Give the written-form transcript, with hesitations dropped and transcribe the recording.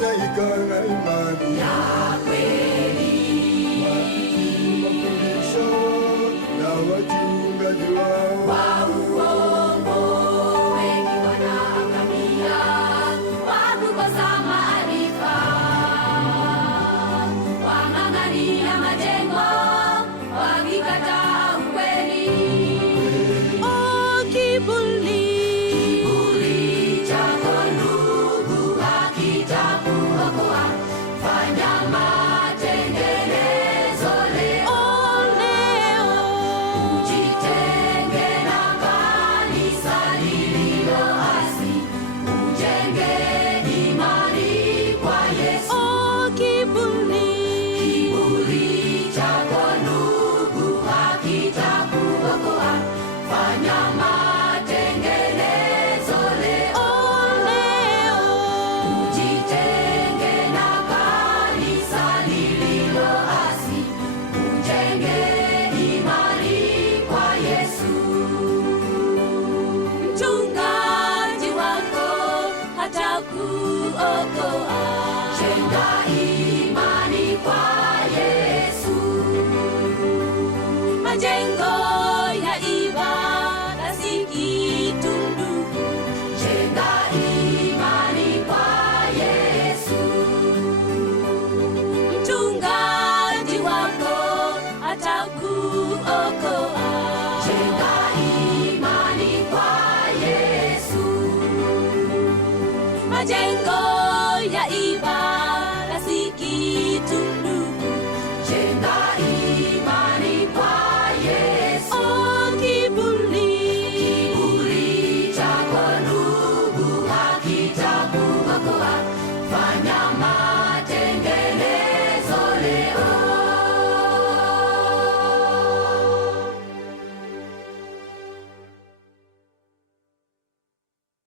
wataikana imani ya kweli. Mafundisho na wachungaji wao wa uongo wengi wanaangamia kwa kukosa maarifa. Wang'ang'ania majengo wakikataa ukweli. Kiburi chako ndugu hakitakuokoa. Fanya matengenezo leo. Ujitenge na kanisa lililoasi. Ujenge imani kwa Yesu. Kiburi chako ndugu hakitakuokoa. Fanya matengenezo leo. Ujitenge na kanisa lililoasi. Ujenge imani kwa Yesu. Mchungaji wako hatakuokoa. Jenga